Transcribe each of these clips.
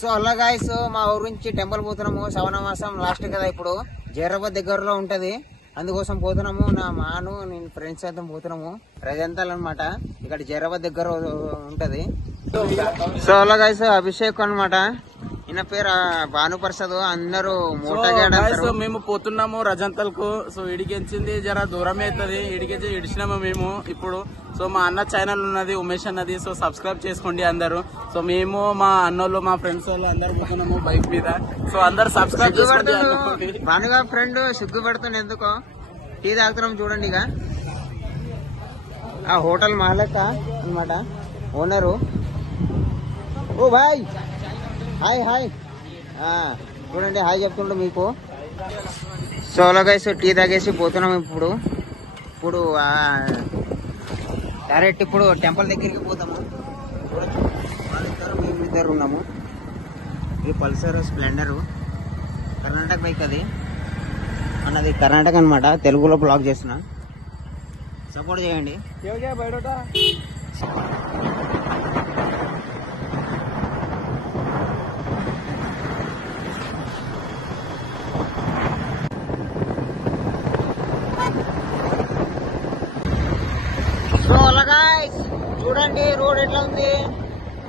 So అలా guys మా ఊరు నుంచి టెంపుల్ పోతున్నాము. శ్రవణ మాసం లాస్ట్ కదా, ఇప్పుడు జైరాబాద్ దగ్గరలో ఉంటది, అందుకోసం పోతున్నాము. నా మాను నేను ఫ్రెండ్స్ అయితే పోతున్నాము. రజంతాల్ అనమాట, ఇక్కడ జైరాబాద్ దగ్గర ఉంటది. సో అలా గాయస్ అభిషేక్ అనమాట, ఈయన పేరు భానుప్రసాద్. అందరూ మేము పోతున్నాము రజంతల్ కు. సో ఇడికించింది జర దూరం అవుతుంది, ఇడికించి ఇడిచినాము మేము ఇప్పుడు. సో మా అన్న ఛానల్ ఉన్నది ఉమేష్ అన్నది, సో సబ్స్క్రైబ్ చేసుకోండి అందరూ. సో మేము మా అన్నోళ్ళు మా ఫ్రెండ్స్ వాళ్ళు అందరు పోతున్నాము బైక్ మీద. సో అందరు సబ్స్క్రైబ్ చేసుకోండి. భానుగా ఫ్రెండ్ సిగ్గుపడుతుంది ఎందుకో, టీ తాగుతున్నాం చూడండి. ఇక ఆ హోటల్ మాలక అనమాట ఓనరు. ఓ బాయ్, హాయ్ హాయ్ చూడండి, హాయ్ చెప్తుండే మీకు. సో అలాగే టీ తాగేసి పోతున్నాం ఇప్పుడు డైరెక్ట్ ఇప్పుడు టెంపుల్ దగ్గరికి పోతాము. వాళ్ళిద్దరు మేమిద్దరు ఉన్నాము. ఈ పల్సర్ స్ప్లెండరు కర్ణాటక బైక్, అది అన్నది కర్ణాటక అనమాట. తెలుగులో బ్లాగ్ చేస్తున్నా, సపోర్ట్ చేయండి. సో అలాగా చూడండి రోడ్ ఎట్లా ఉంది,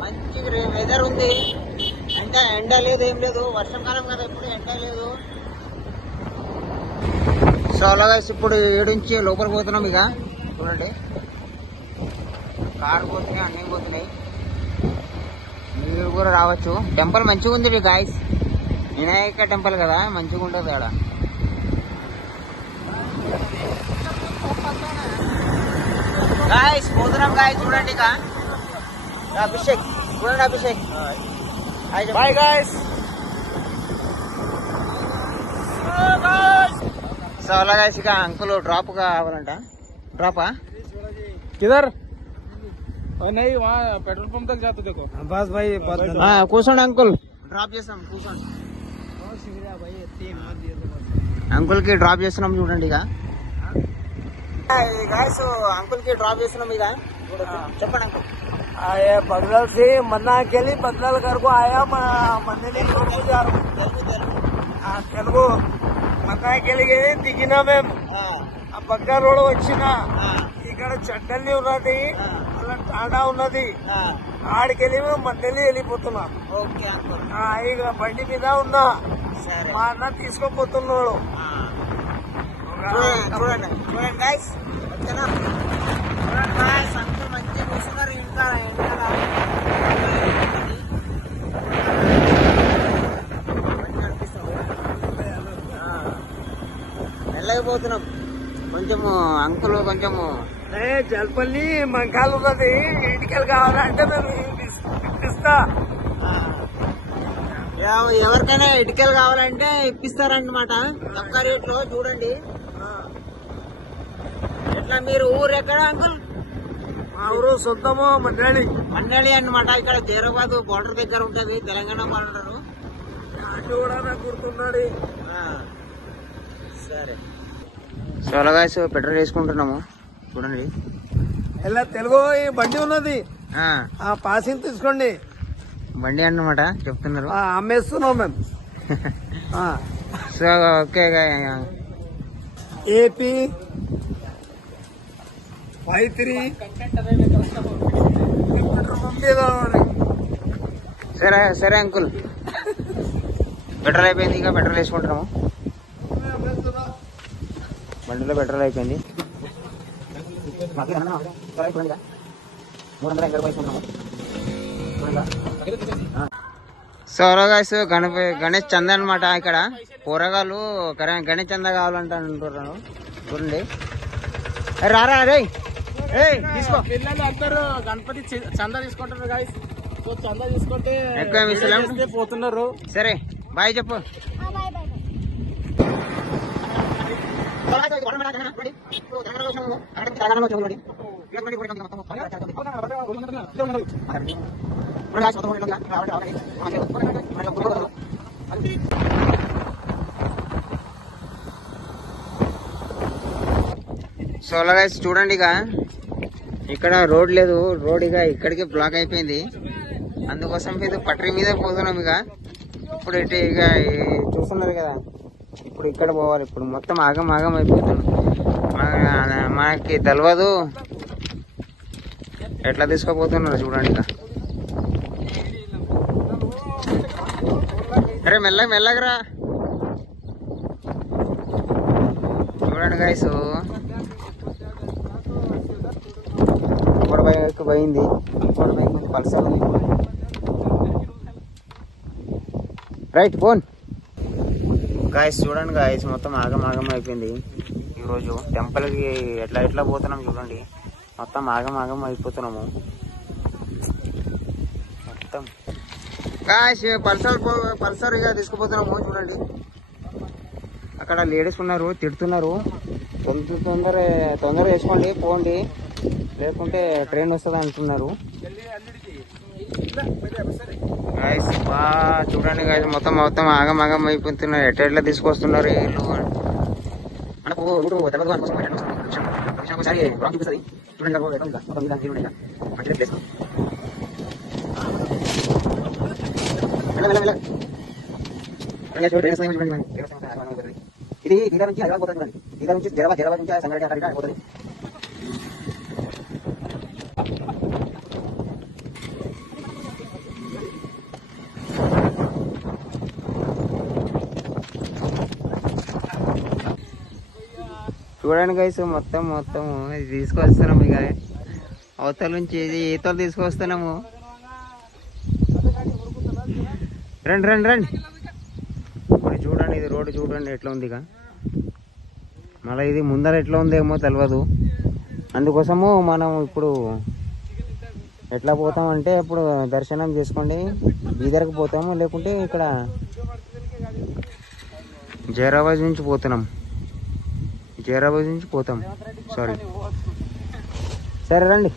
మంచి వెదర్ ఉంది. అంటే ఎండ లేదు, ఏం లేదు, వర్షాకాలం కదా ఇప్పుడు, ఎండ లేదు. సో అలాగా ఇప్పుడు 7 నుంచి లోపల పోతున్నాం. ఇక చూడండి కార్ పోతున్నాయి, అన్నీ పోతున్నాయి. మీరు కూడా రావచ్చు. టెంపుల్ మంచిగా ఉంది గాయస్, వినాయక టెంపుల్ కదా, మంచిగా ఉంటుంది ఆడ. గాయస్ పోతున్నాం గాయస్, చూడండి. ఇక అభిషేక్ చూడండి, అభిషేక్ బాయ్ గాయస్. సో అలా గాయస్ ఇక అంకుల్ డ్రాప్ కావాలంట. డ్రాపా किधर? नहीं, वहाँ पेट्रोल पंप तक जाते देखो. बस भाई కూర్చోండి అంకుల్, డ్రాప్ చేస్తాం, కూర్చోండి. అంకుల్ కి డ్రాప్ చేస్తున్నాం చూడండి. ఇక गाइस अंकुल की ड्रॉप చేస్తున్నాం. ఇక చెప్పండి అంకుల్. आया बगल से मन्ना के लिए बदल घर को आया मंदिर తెలుగు మన్నా के लिए దిగినా మేము. ఆ పక్క రోడ్ వచ్చిన ఇక్కడ చట్టల్లి ఉన్నది, అలా టాడా ఉన్నది, ఆడికెళ్ళి మేము మండలి వెళ్ళిపోతున్నాం. Okay uncle. ఇక బండి మీద ఉన్నా, సరే మా అన్న తీసుకోపోతున్నాడు. చూడండి చూడండి గైస్, ఓకేనా? చూడండి గైస్, అంతా మంచిగా కూర్చున్నారు. ఇంకా వెళ్ళకపోతున్నాం. కొంచెము అంకుల్ కొంచెము జల్పల్లి మంకాలు ఉన్నది, ఇంటికెళ్ళి కావాలంటే మేము ఇప్పిస్తా. ఎవరికైనా ఇటుకలు కావాలంటే ఇప్పిస్తారన్నమాట తక్కువ రేట్లో. చూడండి ఎట్లా. మీరు ఊరు ఎక్కడ అంకుల్? మా ఊరు సొంతము మండలి అన్నమాట. ఇక్కడ జైరాబాద్ బోర్డర్ దగ్గర ఉంటది, తెలంగాణ బోర్డర్. అటు కూడా నాకు గుర్తున్నాడు. సరే సో అలాగా పెట్రోల్ వేసుకుంటున్నాము చూడండి. ఇలా తెలుగు ఈ బండి ఉన్నది, పాసింగ్ తీసుకోండి. బండి అన్నమాట చెప్తున్నారు, అమ్మేస్తున్నాం మేము. సో ఓకే ఏపీ 53 సరే సరే అంకుల్. పెట్రోల్ అయిపోయింది, ఇక పెట్రోల్ వేసుకుంటున్నాము. బండిలో పెట్రోల్ అయిపోయింది. సో గాయస్ గణేష్ చంద అనమాట. ఇక్కడ పోరగాళ్ళు గణేష్ చంద కావాలంట అంటున్నాను చూడండి. రారా రే, తీసుకో. పిల్లలు అందరూ గణపతి చందా తీసుకుంటారు గాయస్. సో చందా తీసుకుంటే ఎక్కువ పోతున్నారు. సరే బాయ్ చెప్పు. సో అలాగే చూడండి, ఇక ఇక్కడ రోడ్ లేదు, రోడ్ ఇక ఇక్కడికి బ్లాక్ అయిపోయింది. అందుకోసం ఇది పట్రి మీదే పోతున్నాం. ఇప్పుడు ఇక చూస్తున్నారు కదా, ఇప్పుడు ఇక్కడ పోవాలి. ఇప్పుడు మొత్తం ఆగం ఆగం అయిపోతున్నాం. మనకి తెలియదు ఎట్లా తీసుకోపోతున్నారు చూడండి. ఇక అరే మెల్లగరా చూడండి గైస్. ఇప్పుడు బైక్ పోయింది, ఇప్పుడు బైక్ పల్సర్ ఉంది. రైట్ ఫోన్ గాయస్ చూడండి గాయస్, మొత్తం ఆగం ఆగం అయిపోయింది. ఈరోజు టెంపుల్కి ఎట్లా పోతున్నాం చూడండి. మొత్తం ఆగం ఆగం అయిపోతున్నాము మొత్తం. గాయస్ పల్సర్ ఇక తీసుకుపోతున్నాము చూడండి. అక్కడ లేడీస్ ఉన్నారు, తిడుతున్నారు. తొందర వేసుకోండి, పోండి, లేకుంటే ట్రైన్ వస్తుంది అంటున్నారు. గాయస్ చూడండి గాయస్, మొత్తం ఆగం ఆగం అయిపోతున్నారు. ఎట్లా తీసుకొస్తున్నారు వీళ్ళు. మనకు ఒకసారి చూపిస్తుంది చూడండి. మంచి ప్లేస్. ఇది బీదర్ నుంచి హైదరాబాద్ పోతుంది. బీదర్ నుంచి జరాబాద్ నుంచి సంగారెడ్డి అక్కడికి పోతుంది. చూడండి గైస్, మొత్తం ఇది తీసుకొస్తున్నాము. ఇక అవతల నుంచి ఈతలు తీసుకొస్తున్నాము. రండి. ఇప్పుడు చూడండి, ఇది రోడ్డు చూడండి ఎట్లా ఉంది. ఇక మళ్ళీ ఇది ముందర ఎట్లా ఉందేమో తెలియదు. అందుకోసము మనం ఇప్పుడు ఎట్లా పోతామంటే, ఇప్పుడు దర్శనం చేసుకోండి, బీదర్కి పోతాము. లేకుంటే ఇక్కడ జైరాబాద్ నుంచి పోతాం. సారీ, సరే రండి.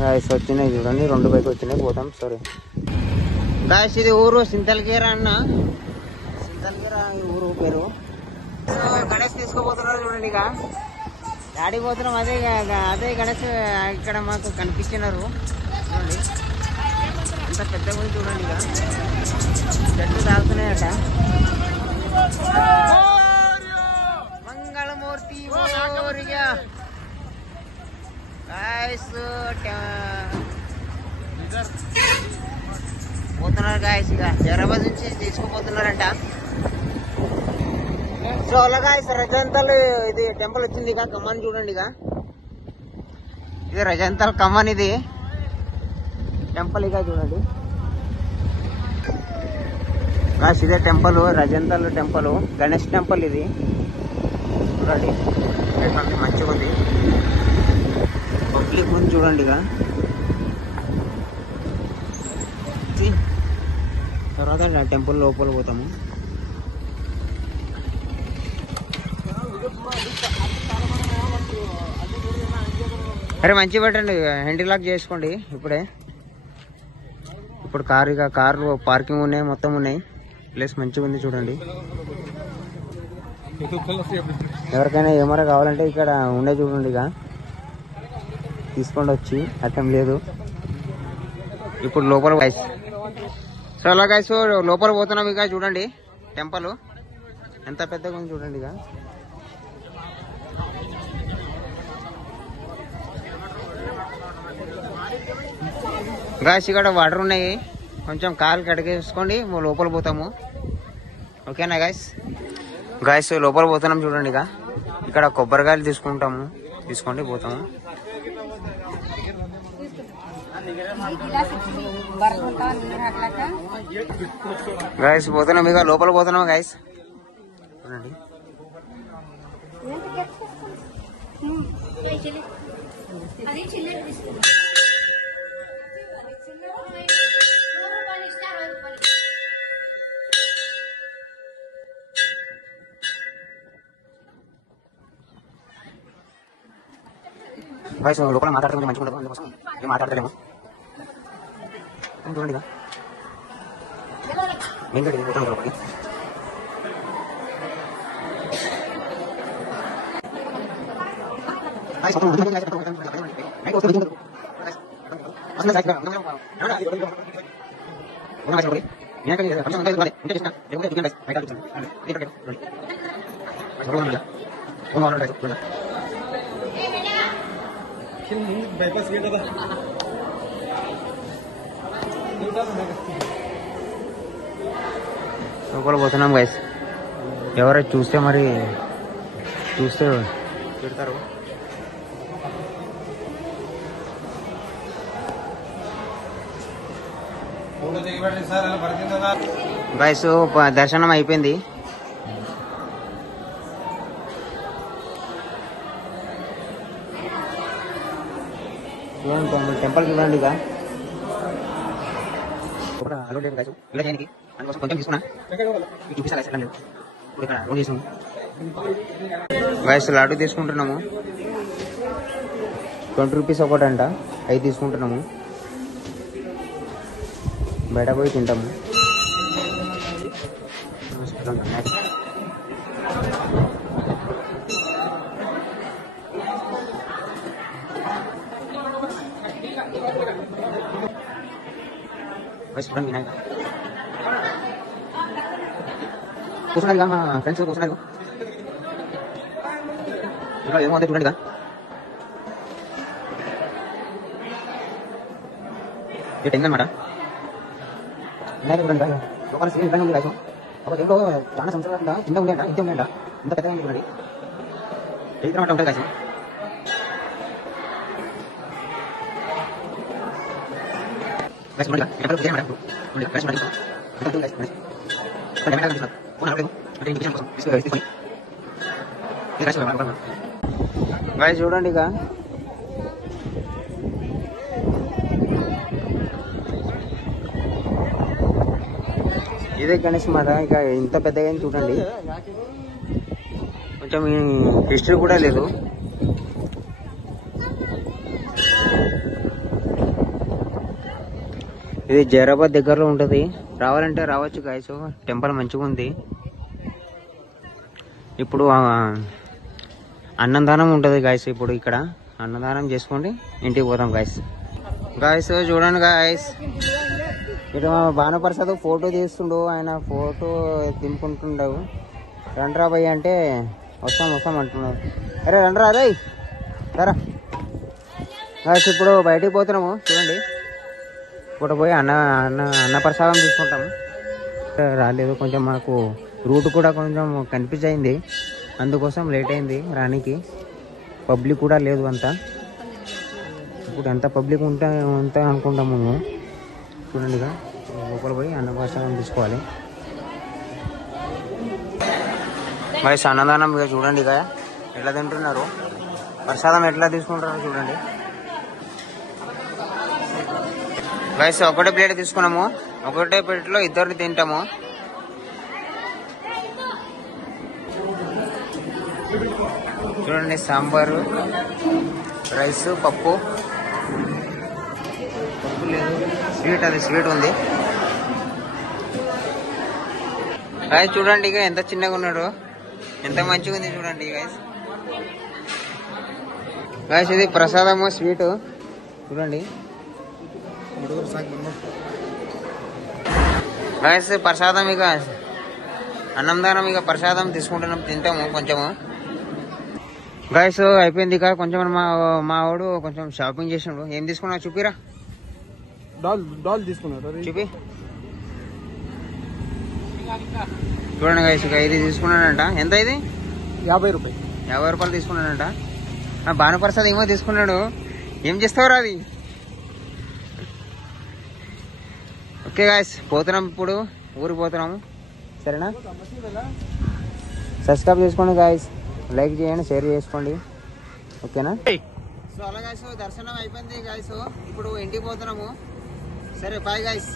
గాయస్ వచ్చినాయి చూడండి, 2 బైక్ వచ్చినాయి, పోతాం. సారీ గాయస్, ఇది ఊరు సింతల్గీర అన్న. సింతల్గీర ఈ ఊరు పేరు. గణేష్ తీసుకుపోతున్నారు చూడండి. ఇక డాడీ పోతున్నాం. అదే గణేష్ ఇక్కడ మాకు కనిపించినారు చూడండి. అంత పెద్ద గుడి చూడండి. ఇక చెట్లు తాగుతున్నాయట. మంగళమూర్తి పోతున్నారు గాయస్. ఇక హైదరాబాద్ నుంచి తీసుకుపోతున్నారంట. సో అలా గాయస్, రజంతల్ ఇది టెంపుల్ వచ్చింది. ఇక కమ్మన్ చూడండి. ఇక ఇది రజంతల్ కమ్మన్, ఇది టెంపుల్. ఇక చూడండి గాయస్, ఇదే టెంపుల్, రజంతల్ టెంపుల్, గణేష్ టెంపుల్. ఇది చూడండి ఎటువంటి మంచిగా ఉంది. పబ్లిక్ ఉంది చూడండి. ఇక తర్వాత టెంపుల్ లోపల పోతాము. అరే మంచి పెట్టండి, హ్యాండిల్ లాక్ చేసుకోండి ఇప్పుడే. ఇప్పుడు కార్లు పార్కింగ్ ఉన్నాయి, మొత్తం ఉన్నాయి. ప్లేస్ మంచిగా ఉంది చూడండి. ఎవరికైనా ఏమైనా కావాలంటే ఇక్కడ ఉండే చూడండి. ఇక తీసుకోండి వచ్చి, అర్థం లేదు. ఇప్పుడు లోపల గాయస్, సో అలా గాయస్ లోపల పోతున్నాం. ఇక చూడండి టెంపుల్ ఎంత పెద్దగా ఉంది చూడండి. ఇక గాయస్ ఇక్కడ వాటర్ ఉన్నాయి, కొంచెం కాలు కడిగేసుకోండి, లోపల పోతాము. ఓకేనా గాయస్? గాయస్ లోపల పోతున్నాం చూడండి. ఇక ఇక్కడ కొబ్బరికాయలు తీసుకోండి, పోతాము. గాయస్ పోతున్నాం, ఇక లోపల పోతున్నాం గాయస్ చూడండి. గాయస్ లోపల మాట్లాడుతుంటే మంచిగా ఉండదు, అందుకోసం ఏం మాట్లాడలేము చూడండి. ఇక మెయిన్ గేట్ పోతాం లోపలికి. లోపల పోతున్నాం గైస్. ఎవరో చూస్తే మరి చూస్తే పెడతారు. గైస్ దర్శనం అయిపోయింది. టెంపుల్ చూడండి. ఇక అందుకోసం కొంచెం తీసుకున్నా చూపిస్తాను. గైస్ లడ్డు తీసుకుంటున్నాము. 20 రూపీస్ ఒకటంట. అవి తీసుకుంటున్నాము. బయట పోయి తింటాము. కూర్చున్నాడు మా ఫ్రెండ్స్ కూర్చున్నాడు. ఇంకా ఏమో చూడండి. ఇక టెన్ అనమాట. చూడండి లోపల సీన్ ఇబ్బంది ఉంది. కాదు ఒక దేంట్లో చాలా సంవత్సరాల కింద ఉండేట ఇంత ఉండేట ఇంత పెద్దగా ఉంది. చూడండి చరిత్ర మాట ఉంటుంది. కాదు చూడండి. ఇక ఇదే గణేష్ మాట. ఇక ఇంత పెద్దగా చూడండి. కొంచెం హిస్టరీ కూడా లేదు. ఇది జైరాబాద్ దగ్గరలో ఉంటుంది. రావాలంటే రావచ్చు గాయస్. టెంపుల్ మంచిగా ఉంది. ఇప్పుడు అన్నదానం ఉంటుంది గాయస్. ఇప్పుడు ఇక్కడ అన్నదానం చేసుకోండి ఇంటికి పోతాం గాయస్. గాయస్ చూడండి గాయస్. ఇటు మా భానుప్రసాద్ ఫోటో తీస్తుండు. ఆయన ఫోటో తింపుకుంటుండవు. రండ్రా భయ్ అంటే వస్తాం వస్తాం అంటున్నాడు. అరే రండ్రా రే సరా గాయస్. ఇప్పుడు బయటికి పోతున్నాము. చూడండి ఇప్పుడు పోయి అన్నప్రసాదం తీసుకుంటాము. రాలేదు. కొంచెం మాకు రూట్ కూడా కొంచెం కన్ఫ్యూజ్ అయింది. అందుకోసం లేట్ అయింది రానికి. పబ్లిక్ కూడా లేదు అంతా. ఇప్పుడు ఎంత పబ్లిక్ ఉంటే అనుకుంటాము మేము. చూడండి లోపల పోయి అన్నప్రసాదం తీసుకోవాలి. మరి అన్నదానం ఇక చూడండి. ఇక ఎట్లా తింటున్నారు, ప్రసాదం ఎట్లా తీసుకుంటారో చూడండి. గైస్ ఒకటే ప్లేట్ తీసుకున్నాము. ఒకటే ప్లేట్లో ఇద్దరు తింటాము. చూడండి సాంబారు, రైస్, పప్పు లేదు, స్వీట్. అది స్వీట్ ఉంది. గైస్ చూడండి ఇక ఎంత చిన్నగా ఉన్నాడు, ఎంత మంచిగా ఉంది చూడండి గైస్. గైస్ ఇది ప్రసాదము స్వీట్ చూడండి. గైస్ ప్రసాదం ఇక అన్నందానం ఇక ప్రసాదం తీసుకుంటున్నాం, తింటాము కొంచెము. గైస్ అయిపోయింది. ఇక కొంచెం మా వాడు కొంచెం షాపింగ్ చేసిండు. ఏం తీసుకున్నావు చూపిరా. డాల్ తీసుకున్నాడు చూపి. చూడండి గైస్ ఇక ఇది తీసుకున్నాడంట. ఎంత ఇది? 50 రూపాయలు. 50 రూపాయలు తీసుకున్నాడంట. భానుప్రసాద్ ఏమో తీసుకున్నాడు. ఏం చేస్తావురా అది? ఓకే గాయస్ పోతున్నాం. ఇప్పుడు ఊరికి పోతున్నాము. సరేనా? సబ్స్క్రైబ్ చేసుకోండి గాయస్, లైక్ చేయండి, షేర్ చేసుకోండి. ఓకేనా? సో అలా గాయస్ దర్శనం అయిపోయింది గాయస్. ఇప్పుడు ఇంటికి పోతున్నాము. సరే బాయ్ గాయస్.